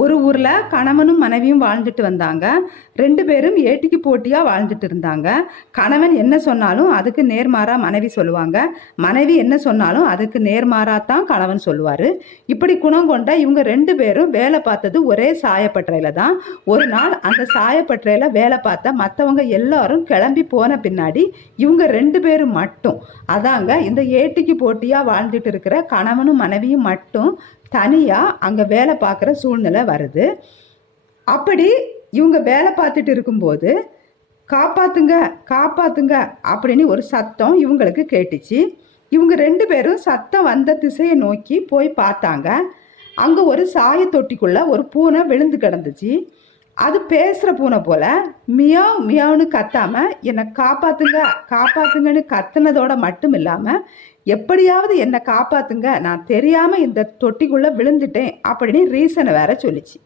ஒரு ஊரில் கணவனும் மனைவியும் வாழ்ந்துட்டு வந்தாங்க. ரெண்டு பேரும் ஏட்டிக்கு போட்டியாக வாழ்ந்துட்டு இருந்தாங்க. கணவன் என்ன சொன்னாலும் அதுக்கு நேர்மாறாக மனைவி சொல்லுவாங்க. மனைவி என்ன சொன்னாலும் அதுக்கு நேர்மாறாக தான் கணவன் சொல்லுவார். இப்படி குணம் கொண்ட இவங்க ரெண்டு பேரும் வேலை பார்த்தது ஒரே சாயப்பட்டறையில் தான். ஒரு நாள் அந்த சாயப்பட்டறையில் வேலை பார்த்த மற்றவங்க எல்லாரும் கிளம்பி போன பின்னாடி இவங்க ரெண்டு பேரும் மட்டும். அதாங்க இந்த ஏட்டிக்கு போட்டியாக வாழ்ந்துட்டு இருக்கிற கணவனும் மனைவியும் மட்டும் தனியாக அங்கே வேலை பார்க்குற சூழ்நிலை வருது. அப்படி இவங்க வேலை பார்த்துட்டு இருக்கும்போது காப்பாத்துங்க காப்பாத்துங்க அப்படின்னு ஒரு சத்தம் இவங்களுக்கு கேட்டுச்சு. இவங்க ரெண்டு பேரும் சத்தம் வந்த திசையை நோக்கி போய் பார்த்தாங்க. அங்கே ஒரு சாய தொட்டிக்குள்ளே ஒரு பூனை விழுந்து கிடந்துச்சு. அது பேசுகிற பூனை போல் மியாவ் மியாவ்னு கத்தாமல் என்னை காப்பாத்துங்க காப்பாத்துங்கன்னு கத்துனதோட மட்டும் இல்லாமல் எப்படியாவது என்னை காப்பாத்துங்க நான் தெரியாமல் இந்த தொட்டிக்குள்ளே விழுந்துட்டேன் அப்படின்னு ரீசனை வேற சொல்லிச்சு.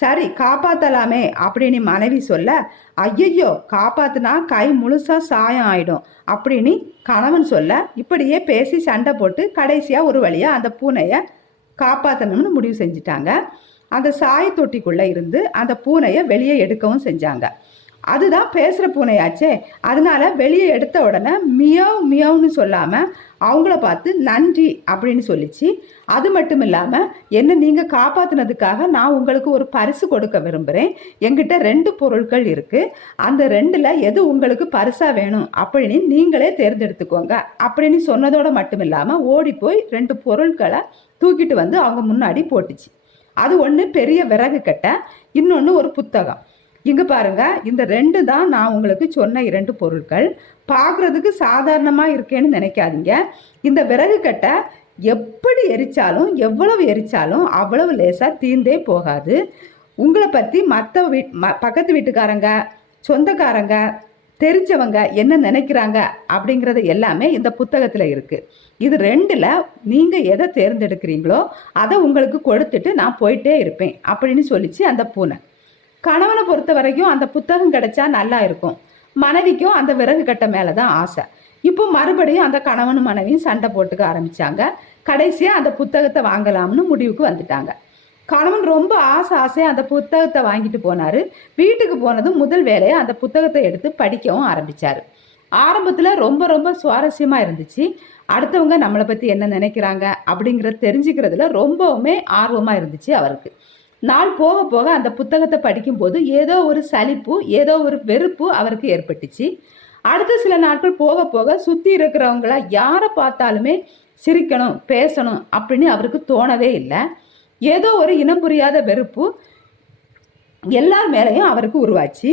சரி காப்பாத்தலாமே அப்படின்னு மனைவி சொல்ல ஐயையோ காப்பாத்துனா கை முழுசா சாயம் ஆயிடும் அப்படின்னு கணவன் சொல்ல இப்படியே பேசி சண்டை போட்டு கடைசியாக ஒரு வழியாக அந்த பூனையை காப்பாற்றணும்னு முடிவு செஞ்சுட்டாங்க. அந்த சாய தொட்டிக்குள்ளே இருந்து அந்த பூனையை வெளியே எடுக்கவும் செஞ்சாங்க. அதுதான் பேசுகிற பூனையாச்சே. அதனால வெளியே எடுத்த உடனே மியாவ் மியாவ்னு சொல்லாமல் அவங்கள பார்த்து நன்றி அப்படின்னு சொல்லிச்சு. அது மட்டும் இல்லாமல் என்ன நீங்கள் காப்பாற்றினதுக்காக நான் உங்களுக்கு ஒரு பரிசு கொடுக்க விரும்புகிறேன் எங்கிட்ட ரெண்டு பொருட்கள் இருக்குது அந்த ரெண்டில் எது உங்களுக்கு பரிசாக வேணும் அப்படின்னு நீங்களே தேர்ந்தெடுத்துக்கோங்க அப்படின்னு சொன்னதோடு மட்டும் இல்லாமல் ஓடி போய் ரெண்டு பொருட்களை தூக்கிட்டு வந்து அவங்க முன்னாடி போட்டுச்சு. அது ஒன்று பெரிய விறகு கட்டை இன்னொன்று ஒரு புத்தகம். இங்கே பாருங்க இந்த ரெண்டு தான் நான் உங்களுக்கு சொன்ன இரண்டு பொருட்கள். பார்க்குறதுக்கு சாதாரணமாக இருக்கேன்னு நினைக்காதீங்க. இந்த விறகு கட்டை எப்படி எரிச்சாலும் எவ்வளவு எரிச்சாலும் அவ்வளவு லேசாக தீர்ந்தே போகாது. உங்களை பற்றி மற்ற வீட் ம பக்கத்து வீட்டுக்காரங்க சொந்தக்காரங்க தெரிஞ்சவங்க என்ன நினைக்கிறாங்க அப்படிங்கிறது எல்லாமே இந்த புத்தகத்தில் இருக்குது இது ரெண்டில் நீங்கள் எதை தேர்ந்தெடுக்கிறீங்களோ அதை உங்களுக்கு கொடுத்துட்டு நான் போயிட்டே இருப்பேன் அப்படின்னு சொல்லிச்சு அந்த பூனை. கணவனை பொறுத்த வரைக்கும் அந்த புத்தகம் கிடைச்சா நல்லா இருக்கும். மனைவிக்கும் அந்த விறகு கட்ட மேலே தான் ஆசை. இப்போ மறுபடியும் அந்த கணவனும் மனைவியும் சண்டை போட்டுக்க ஆரம்பித்தாங்க கடைசியாக அந்த புத்தகத்தை வாங்கலாம்னு முடிவுக்கு வந்துட்டாங்க. கணவன் ரொம்ப ஆசை ஆசையாக அந்த புத்தகத்தை வாங்கிட்டு போனார். வீட்டுக்கு போனதும் முதல் வேலையை அந்த புத்தகத்தை எடுத்து படிக்கவும் ஆரம்பித்தார் ஆரம்பத்தில் ரொம்ப ரொம்ப சுவாரஸ்யமாக இருந்துச்சு. அடுத்தவங்க நம்மளை பற்றி என்ன நினைக்கிறாங்க அப்படிங்கிறத தெரிஞ்சுக்கிறதுல ரொம்பவுமே ஆர்வமாக இருந்துச்சு அவருக்கு. நாள் போக போக அந்த புத்தகத்தை படிக்கும்போது ஏதோ ஒரு சலிப்பு ஏதோ ஒரு வெறுப்பு அவருக்கு ஏற்பட்டுச்சு. அடுத்த சில நாட்கள் போக போக சுற்றி இருக்கிறவங்கள யாரை பார்த்தாலுமே சிரிக்கணும் பேசணும் அப்படின்னு அவருக்கு தோணவே இல்லை. ஏதோ ஒரு இனம் புரியாத வெறுப்பு எல்லார் மேலேயும் அவருக்கு உருவாச்சு.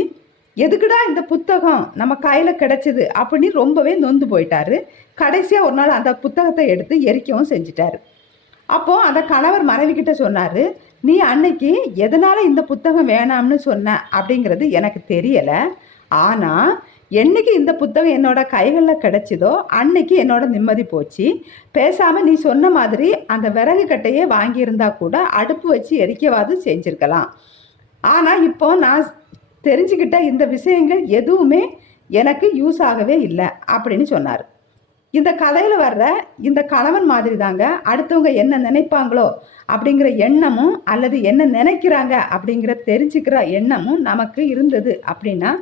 எதுக்குடா இந்த புத்தகம்? நம்ம கையில் கிடைச்சிது அப்படின்னு ரொம்பவே நொந்து போயிட்டாரு. கடைசியாக ஒரு நாள் அந்த புத்தகத்தை எடுத்து எரிக்கவும் செஞ்சிட்டாரு. அப்போது அந்த கணவர் மறைவிக்கிட்ட சொன்னார் நீ அன்னைக்கு எதனால் இந்த புத்தகம் வேணாம்னு சொன்ன? அப்படிங்கிறது எனக்கு தெரியலை. ஆனால் என்னைக்கு இந்த புத்தகம் என்னோட கைகளில் கிடைச்சிதோ அன்னைக்கு என்னோட நிம்மதி போச்சு. பேசாமல் நீ சொன்ன மாதிரி அந்த விறகு கட்டையே வாங்கியிருந்தா கூட அடுப்பு வச்சு எரிக்கவாது செஞ்சுருக்கலாம். ஆனால் இப்போ நான் தெரிஞ்சுக்கிட்ட இந்த விஷயங்கள் எதுவுமே எனக்கு யூஸ் ஆகவே இல்லை அப்படின்னு சொன்னார். இந்த கதையில் வர்ற இந்த கணவன் மாதிரி தாங்க அடுத்தவங்க என்ன நினைப்பாங்களோ அப்படிங்கிற எண்ணமும் அல்லது என்ன நினைக்கிறாங்க அப்படிங்கிற தெரிஞ்சுக்கிற எண்ணமும் நமக்கு இருந்தது அப்படின்னா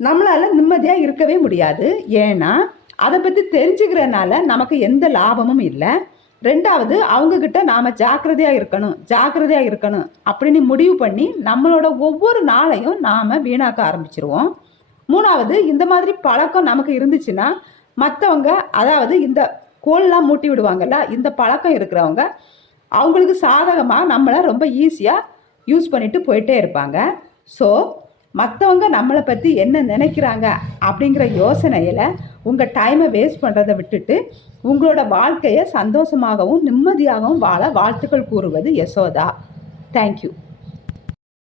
நம்மளால் நிம்மதியாக இருக்கவே முடியாது. ஏன்னா அதை பற்றி தெரிஞ்சுக்கிறனால நமக்கு எந்த லாபமும் இல்லை. ரெண்டாவது அவங்கக்கிட்ட நாம் ஜாக்கிரதையாக இருக்கணும். ஜாக்கிரதையாக இருக்கணும் அப்படின்னு முடிவு பண்ணி நம்மளோட ஒவ்வொரு நாளையும் நாம் வீணாக்க ஆரம்பிச்சிருவோம். மூணாவது இந்த மாதிரி பழக்கம் நமக்கு இருந்துச்சுன்னா மற்றவங்க அதாவது இந்த கோல்லாம் மூட்டி விடுவாங்கல்ல இந்த பழக்கம் இருக்கிறவங்க அவங்களுக்கு சாதகமாக நம்மளை ரொம்ப ஈஸியாக யூஸ் பண்ணிட்டு போயிட்டே இருப்பாங்க. ஸோ மற்றவங்க நம்மளை பற்றி என்ன நினைக்கிறாங்க அப்படிங்கிற யோசனையில் உங்கள் டைமை வேஸ்ட் பண்ணுறதை விட்டுட்டு உங்களோட வாழ்க்கையை சந்தோஷமாகவும் நிம்மதியாகவும் வாழ வாழ்த்துக்கள் கூறுவது யசோதா. தேங்க்யூ